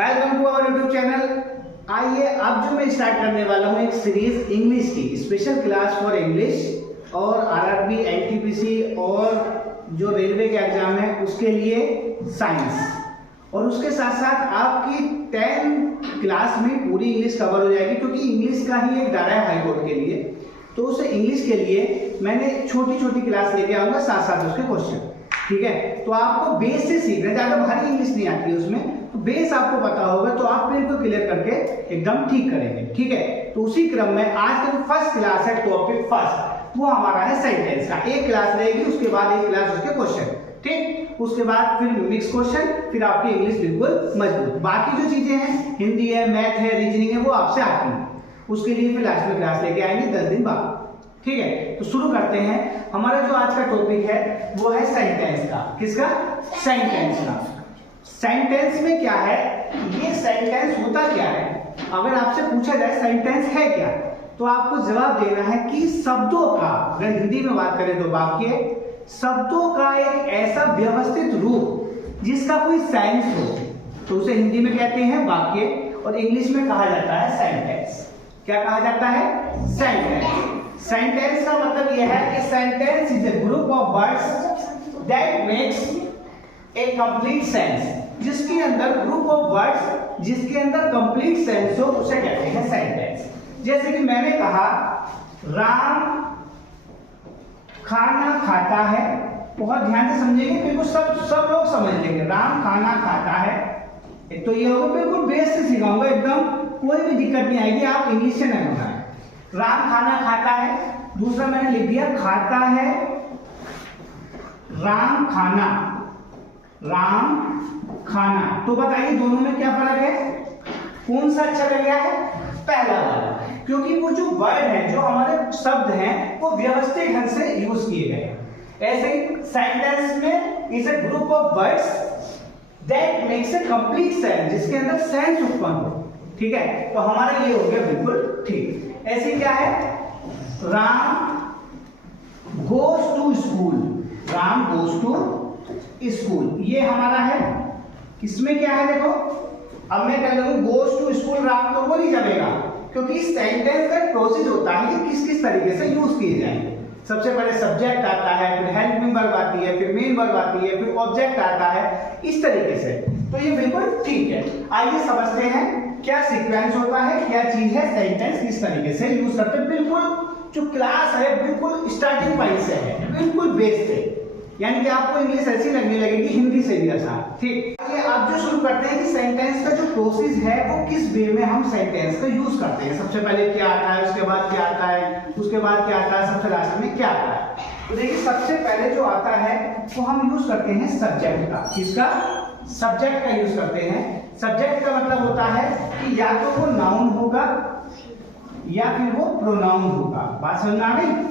Welcome to our YouTube channel. आइए अब जो मैं स्टार्ट करने वाला हूँ एक सीरीज इंग्लिश की स्पेशल क्लास फॉर इंग्लिश और आरआरबी एनटीपीसी और जो रेलवे का एग्जाम है उसके लिए साइंस, और उसके साथ साथ आपकी 10 क्लास में पूरी इंग्लिश कवर हो जाएगी, क्योंकि इंग्लिश का ही एक दायरा है हाई कोर्ट के लिए। तो उस इंग्लिश के लिए मैंने छोटी छोटी क्लास लेके आऊँगा, साथ साथ उसके क्वेश्चन। ठीक है, तो आपको बेस से सीखना है, ज़्यादा भारी इंग्लिश नहीं आती है उसमें, तो बेस आपको पता होगा तो आप फिर को क्लियर करके एकदम ठीक करेंगे। ठीक है, तो उसी क्रम में आज का जो फर्स्ट क्लास है, टॉपिक फर्स्ट, वो हमारा है सेंटेंस का। एक क्लास रहेगी, उसके बाद एक क्लास उसके क्वेश्चन। ठीक, उसके बाद फिर मिक्स क्वेश्चन, फिर आपकी इंग्लिश बिल्कुल मजबूत। बाकी जो चीजें हैं, हिंदी है, मैथ है, रीजनिंग है, वो आपसे आती है। उसके लिए फिर लास्ट में क्लास लेके आएंगे 10 दिन बाद। ठीक है, तो शुरू करते हैं। हमारा जो आज का टॉपिक है वो है सेंटेंस का। किसका? सेंटेंस का। सेंटेंस में क्या है, ये सेंटेंस होता क्या है? अगर आपसे पूछा जाए सेंटेंस है क्या, तो आपको जवाब देना है कि शब्दों का, अगर हिंदी में बात करें तो वाक्य, शब्दों का एक ऐसा व्यवस्थित रूप जिसका कोई सेंस हो, तो उसे हिंदी में कहते हैं वाक्य, और इंग्लिश में कहा जाता है सेंटेंस। क्या कहा जाता है? सेंटेंस। सेंटेंस का मतलब यह है कि sentence is a group of words that makes a complete sense. जिसके अंदर ग्रुप ऑफ वर्ड्स, जिसके अंदर कंप्लीट सेंस हो, उसे कहते हैं सेंटेंस। जैसे कि मैंने कहा राम खाना खाता है, बहुत ध्यान से समझेंगे, बिल्कुल सब लोग समझ लेंगे। राम खाना खाता है, एक तो ये होगा, बिल्कुल बेस से सिखाऊंगा, एकदम कोई भी दिक्कत नहीं आएगी, आप इंग्लिश से नहीं होना है। राम खाना खाता है, दूसरा मैंने लिख दिया खाता है राम खाना, राम खाना। तो बताइए दोनों में क्या फर्क है? कौन सा अच्छा लग रहा है? पहला वाला, क्योंकि वो जो वर्ड है, जो हमारे शब्द हैं, वो व्यवस्थित ढंग से यूज किए गए हैं। ऐसे ही सेंटेंस में is a group of words that makes a complete sense, जिसके अंदर सेंस उत्पन्न हो। ठीक है, तो हमारा ये हो गया बिल्कुल ठीक। ऐसे क्या है? Ram goes to school, Ram goes to school, ये हमारा है। इसमें क्या है देखो, अब मैं कह रहा हूं गोज टू स्कूल, राम तो वो नहीं जमेगा, क्योंकि सेंटेंस का प्रोसेस होता है कि किस किस तरीके से यूज किए जाए। सबसे पहले सब्जेक्ट आता है, फिर हेल्पिंग वर्ब आती है, फिर मेन वर्ब आती है, फिर ऑब्जेक्ट आता है, इस तरीके से। तो ये बिल्कुल ठीक है। आइए समझते हैं क्या सीक्वेंस होता है, क्या चीज है सेंटेंस, किस तरीके से यूज करते हैं। बिल्कुल जो क्लास है बिल्कुल स्टार्टिंग पॉइंट से है, बिल्कुल बेस से, यानी कि आपको इंग्लिश ऐसी लगने लगेगी हिंदी से भी आसान। ठीक, आइए आप जो शुरू करते हैं कि सेंटेंस का जो प्रोसेस है वो किस वे में हम सेंटेंस का यूज करते हैं। सबसे पहले क्या आता है, उसके बाद क्या आता है, उसके बाद क्या आता है, सबसे लास्ट में क्या आता है। तो देखिए सबसे पहले जो आता है वो हम यूज करते हैं सब्जेक्ट का। किसका? सब्जेक्ट का यूज करते हैं। सब्जेक्ट का मतलब होता है कि या तो वो नाउन होगा या फिर वो प्रोनाउन होगा। बात समझ में आ गई?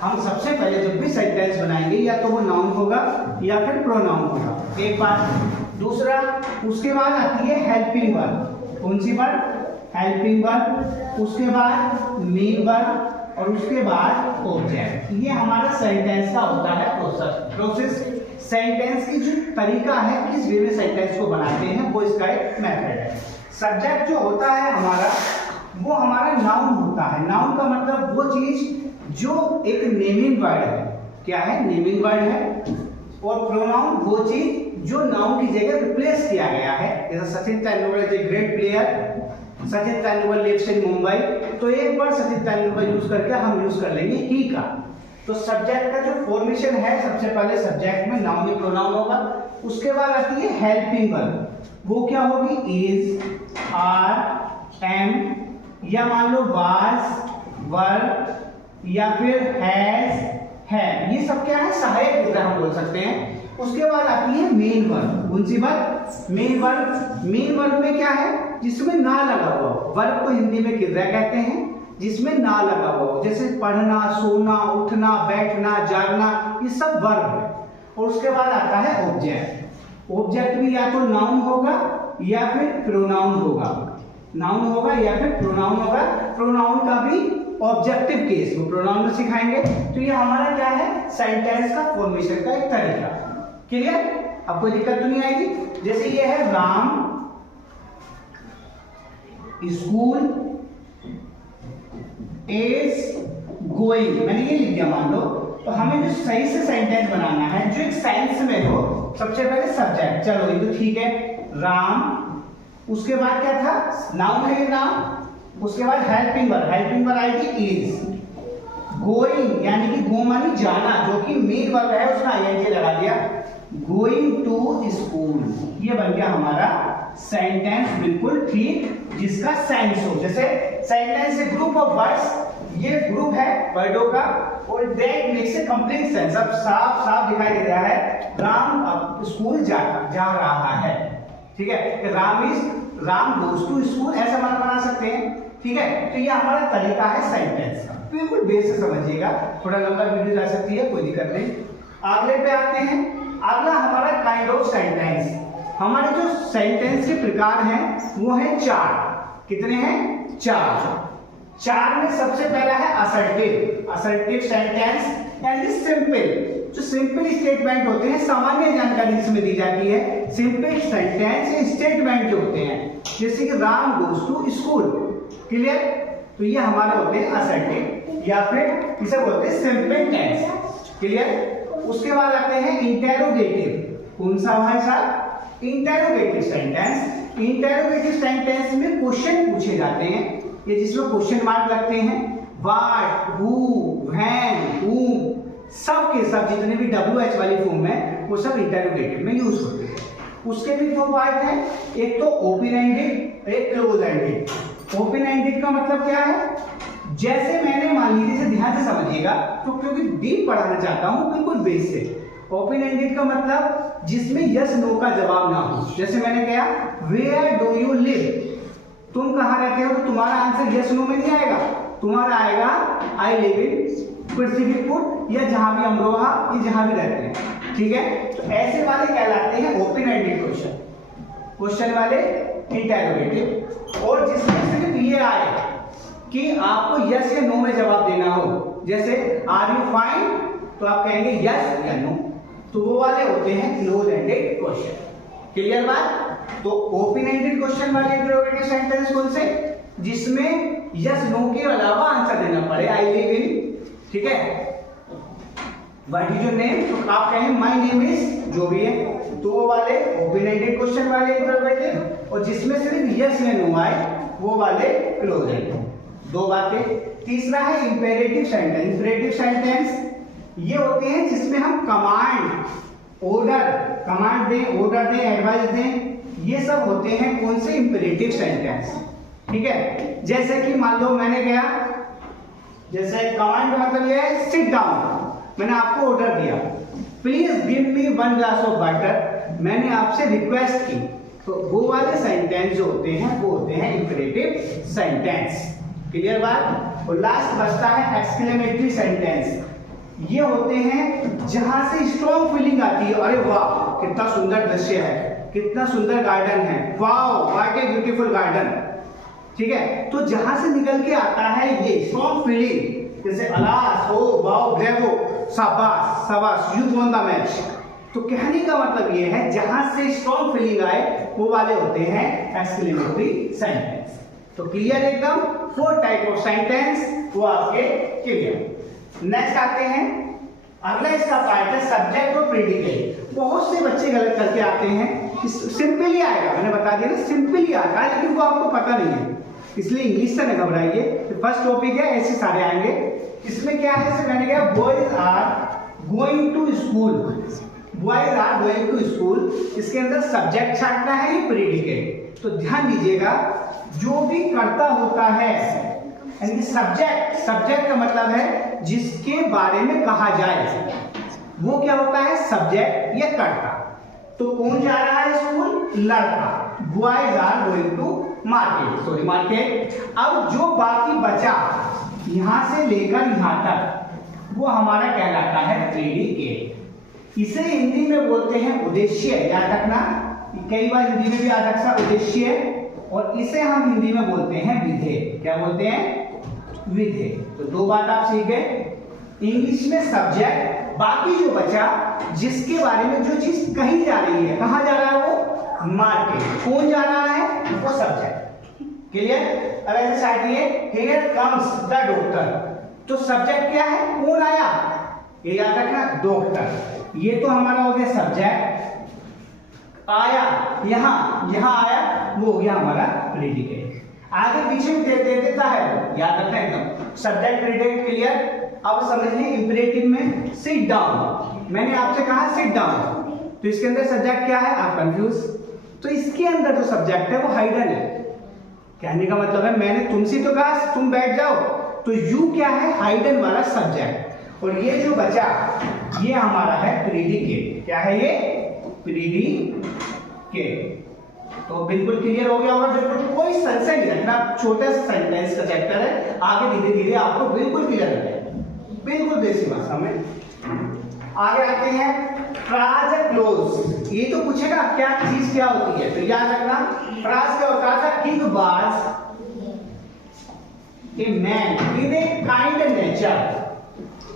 हम सबसे पहले जब भी सेंटेंस बनाएंगे या तो वो नाउन होगा या फिर प्रोनाउन होगा, एक बात। दूसरा, उसके बाद आती है हेल्पिंग वर्ब। कौन सी वर्ब? Helping verb. उसके बाद मेन वर्ब, और उसके बाद ऑब्जेक्ट। ये हमारा सेंटेंस का होता है प्रोसेस। सेंटेंस की जो तरीका है, किस वे में सेंटेंस को बनाते हैं, वो इसका एक मेथड है। सब्जेक्ट जो होता है हमारा, वो हमारा नाउन होता है। नाउन का मतलब वो चीज जो एक नेमिंग वर्ड है। क्या है? नेमिंग वर्ड है। और प्रोनाउन वो चीज जो नाउन की जगह रिप्लेस किया गया है। जैसे Sachin Tendulkar is a great player, Sachin Tendulkar lives in Mumbai, तो एक बार सचिन तेंदुलकर यूज करके हम यूज कर लेंगे ही का। तो सब्जेक्ट का जो फॉर्मेशन है, सबसे पहले सब्जेक्ट में नाउन या प्रोनाउन होगा, उसके बाद आती है हेल्पिंग वर्ब। वो क्या होगी? इज, आर, एम, या मान लो वाज, वर, या फिर हैज, है। ये सब क्या है? सहायक विग्रह हम बोल सकते हैं। उसके बाद आती है मेन वर्ब। कौन सी verb? Main verb. Main verb में क्या है? जिसमें ना लगा हुआ। वर्ब को हिंदी में क्रिया कहते हैं, जिसमें ना लगा हुआ हो, जैसे पढ़ना, सोना, उठना, बैठना, जागना, ये सब वर्ब है। और उसके बाद आता है ऑब्जेक्ट। ऑब्जेक्ट भी या तो नाउन होगा या फिर प्रोनाउन होगा। नाउन होगा या फिर प्रोनाउन होगा। प्रोनाउन का भी ऑब्जेक्टिव केस वो प्रोनाउन में सिखाएंगे। तो ये हमारा क्या है? सेंटेंस का फॉर्मेशन का एक तरीका। क्लियर? अब कोई दिक्कत तो नहीं आएगी। जैसे ये है राम स्कूल इज गोइंग, मैंने ये लिख दिया मान लो। तो हमें जो सही से सेंटेंस बनाना है जो एक सेंस में हो, सबसे पहले सब्जेक्ट, चलो ये तो ठीक है, राम, उसके बाद क्या था, नाउन है ये नाम, उसके बाद हेल्पिंग वर्ब, हेल्पिंग वर्ब आएगी इज, गोइंग यानी कि गो मानी जाना, जो कि मेन वर्ब है उसमें आईएनजी लगा दिया, गोइंग टू स्कूल, ये बन गया हमारा सेंटेंस बिल्कुल ठीक, जिसका सेंस हो। जैसे sentence A group of words, ये ग्रुप है वर्डों का, और that makes a complete sense. अब साफ साफ दिखाई दे रहा है राम अब स्कूल जा रहा है, ठीक है, राम गोज टू स्कूल, ऐसा मान बना सकते हैं, ठीक है। तो ये हमारा तरीका है सेंटेंस का, बिल्कुल बेस से समझिएगा, थोड़ा लंबा वीडियो जा सकती है, कोई दिक्कत नहीं। अगले पे आते हैं, अगला हमारा काइंड ऑफ सेंटेंस। हमारे जो सेंटेंस के प्रकार हैं वो है 4, कितने हैं, 4 में सबसे पहला है असर्टिव सेंटेंस यानी सिंपल, जो सिंपल स्टेटमेंट होते हैं, सामान्य जानकारी इसमें दी जाती है। सिंपल सेंटेंस स्टेटमेंट जो होते हैं, जैसे कि Ram goes to school, clear, तो ये हमारे होते हैं असर्टिव या फिर इसे बोलते हैं सिंपल टेंस, क्लियर। उसके बाद आते हैं इंटेरोगेटिव, कौन सा भाई साहब, इंटेरोगेटिव सेंटेंस। इंटेरोगेटिव सेंटेंस में क्वेश्चन पूछे जाते हैं, ये जिसमें क्वेश्चन मार्क लगते हैं, व्हाट, हु, व्हेन, हूम, सब के सब जितने भी WH वाली फॉर्म है वो सब इंटेरोगेटिव में यूज होते हैं। उसके भी 2 पार्ट हैं, एक तो ओपन एंडेड, एक क्लोज एंडेड। ओपन एंडेड का मतलब क्या है, जैसे मैंने मान लीजिए, ध्यान से समझिएगा, तो क्योंकि डीप पढ़ाना चाहता हूं बिल्कुल बेस से। ओपन एंडेड का मतलब जिसमें यस नो का जवाब ना हो, जैसे मैंने कहा वेयर डू यू लिव, तुम कहां रहते हो, तो तुम्हारा आंसर यस नो में नहीं आएगा, तुम्हारा आएगा आई लिव इन पृथ्वीपुर या जहां भी अमरोहा, ये जहां भी रहते हैं, ठीक है। तो ऐसे वाले कहलाते हैं ओपन एंडेड क्वेश्चन वाले इंटेरोगेटिव। और जिसमें सिर्फ ये आए कि आपको यस या नो में जवाब देना हो, जैसे आर यू फाइन, तो आप कहेंगे यस या नो, तो वो वाले होते हैं क्लोज एंडेड क्वेश्चन, क्लियर बात। तो ओपन एंडेड क्वेश्चन वाले इंटेरोगेटिव सेंटेंस कौन से, जिसमें यस नो के अलावा आंसर देना पड़े, आई लिव इन, ठीक है, व्हाट इज योर नेम, तो आप कहें माय नेम इज, जो भी है, तो वो वाले ओपन एंडेड क्वेश्चन वाले इंटेरोगेटिव। और जिसमें सिर्फ यस या नो आए वो वाले क्लोज एंडेड। 2 बातें। तीसरा है इंपेरेटिव सेंटेंस। इंपेरेटिव सेंटेंस ये होते हैं जिसमें हम कमांड दें, ऑर्डर दें, एडवाइस दें, ये सब होते हैं कौन से, इंपेरेटिव सेंटेंस, ठीक है। जैसे कि मान लो मैंने कहा, जैसे कमांड का मतलब ये है सिट डाउन, मैंने आपको ऑर्डर दिया, please give me 1 glass of water, मैंने आपसे रिक्वेस्ट की, तो वो वाले सेंटेंस जो होते हैं वो होते हैं इंपेरेटिव सेंटेंस, क्लियर बात। और लास्ट बचता है एक्सक्लेमेटरी सेंटेंस। ये होते हैं जहां से स्ट्रॉन्ग फीलिंग आती है, अरे वाह कितना सुंदर दृश्य है, कितना सुंदर गार्डन है, वाह व्हाट ए ब्यूटीफुल गार्डन, ठीक है। तो जहां से निकल के आता है ये स्ट्रॉन्ग फीलिंग, जैसे अलास, ओ वाओ, ब्रेवो, शाबाश शाबाश, यू वॉन द मैच, तो कहने का मतलब ये है जहां से स्ट्रॉन्ग फीलिंग आए वो वाले होते हैं एक्सक्लेमेटरी सेंटेंस। तो क्लियर एकदम, 4 टाइप ऑफ सेंटेंस वो आपके क्लियर। नेक्स्ट आते हैं, अगला इसका पार्ट है सब्जेक्ट और प्रेडिकेट। बहुत से बच्चे गलत करके आते हैं, सिंपल ही आएगा, मैंने बता दिया ना सिंपल ही आता है, लेकिन वो आपको पता नहीं है, इसलिए इंग्लिश से न घबराइए। फर्स्ट टॉपिक है, ऐसे सारे आएंगे। इसमें क्या है, जैसे मैंने कहा boys are going to school, boys are going to school, इसके अंदर सब्जेक्ट छांटना है ये प्रेडिकेट। तो ध्यान दीजिएगा, जो भी कर्ता होता है यानी सब्जेक्ट का मतलब है जिसके बारे में कहा जाए, वो क्या होता है, सब्जेक्ट या कर्ता। तो कौन जा रहा है स्कूल, लड़का, boys are going to market. अब जो बाकी बचा यहां से लेकर यहां तक वो हमारा कहलाता है प्रेडिकेट। इसे हिंदी में बोलते हैं उद्देश्य, याद रखना, कई बार हिंदी में भी आ सकता है उद्देश्य, और इसे हम हिंदी में बोलते हैं विधेय। क्या बोलते हैं, विधेय। तो 2 बात आप सीख गए, इंग्लिश में सब्जेक्ट, बाकी जो बचा जिसके बारे में जो चीज कही जा रही है, कहां जा रहा है वो, मार्केट, कौन जा रहा है वो सब्जेक्ट, क्लियर। अब ऐसे साइड लिए हियर कम्स द डॉक्टर, तो सब्जेक्ट क्या है, कौन आया, ये याद रखना डॉक्टर। ये तो हमारा हो गया सब्जेक्ट, आया यहाँ यहाँ आया, वो हो गया हमारा प्रेडिकेट। आगे पीछे दे देता है वो, याद रखना एकदम, सब्जेक्ट प्रेडिकेट क्लियर। अब समझिए इंपरेटिव में सिट डाउन, मैंने आपसे कहा सिट डाउन, तो इसके अंदर सब्जेक्ट क्या है, आप कंफ्यूज, तो इसके अंदर जो सब्जेक्ट है वो हाइडन है। कहने का मतलब है मैंने तुमसे तो कहा तुम बैठ जाओ, तो यू क्या है, हाइडन वाला सब्जेक्ट, और ये जो बचा ये हमारा है प्रेडिकेट। क्या है ये, प्रेडिकेट। तो बिल्कुल क्लियर हो गया होगा, बिल्कुल कोई संशय नहीं रखना, छोटा सा सेंटेंस का चैप्टर है, आगे धीरे धीरे आपको बिल्कुल क्लियर हो जाएगा, बिल्कुल देसी भाषा में। आगे आते हैं फ्राज क्लोज, ये तो पूछेगा क्या चीज क्या होती है, तो याद रखना फ्राज क्या होता था, king was a man with a kind nature.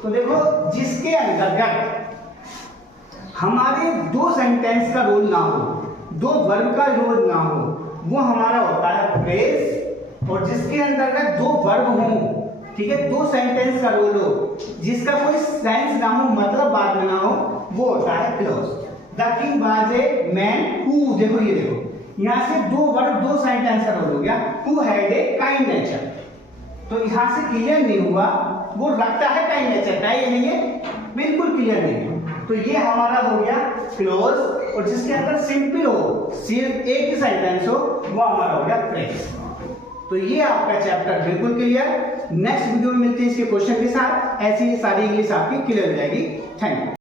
तो देखो जिसके अंतर्गत हमारे दो सेंटेंस का रोल ना हो, दो वर्ब का रोल ना हो, वो हमारा होता है फ्रेज, और जिसके अंतर्गत दो वर्ब हो, ठीक है, दो सेंटेंस का रोल हो, जिसका कोई सेंस ना हो, मतलब बाद में ना हो, वो होता है close. The king was a man who, देखो ये देखो यहां से दो वर्ब दो सेंटेंस का रोल हो गया, who had a kind nature, तो यहां से क्लियर नहीं हुआ, वो रखता है काइंड नेचर का, ये नहीं है, बिल्कुल क्लियर नहीं है, तो ये हमारा हो गया क्लोज, और जिसके अंदर सिंपल हो, सिर्फ एक ही सेंटेंस हो, वो हमारा हो गया फ्रेज। तो ये आपका चैप्टर बिल्कुल क्लियर। नेक्स्ट वीडियो में मिलते हैं इसके क्वेश्चन के साथ, ऐसी सारी इंग्लिश आपकी क्लियर हो जाएगी। Thank you.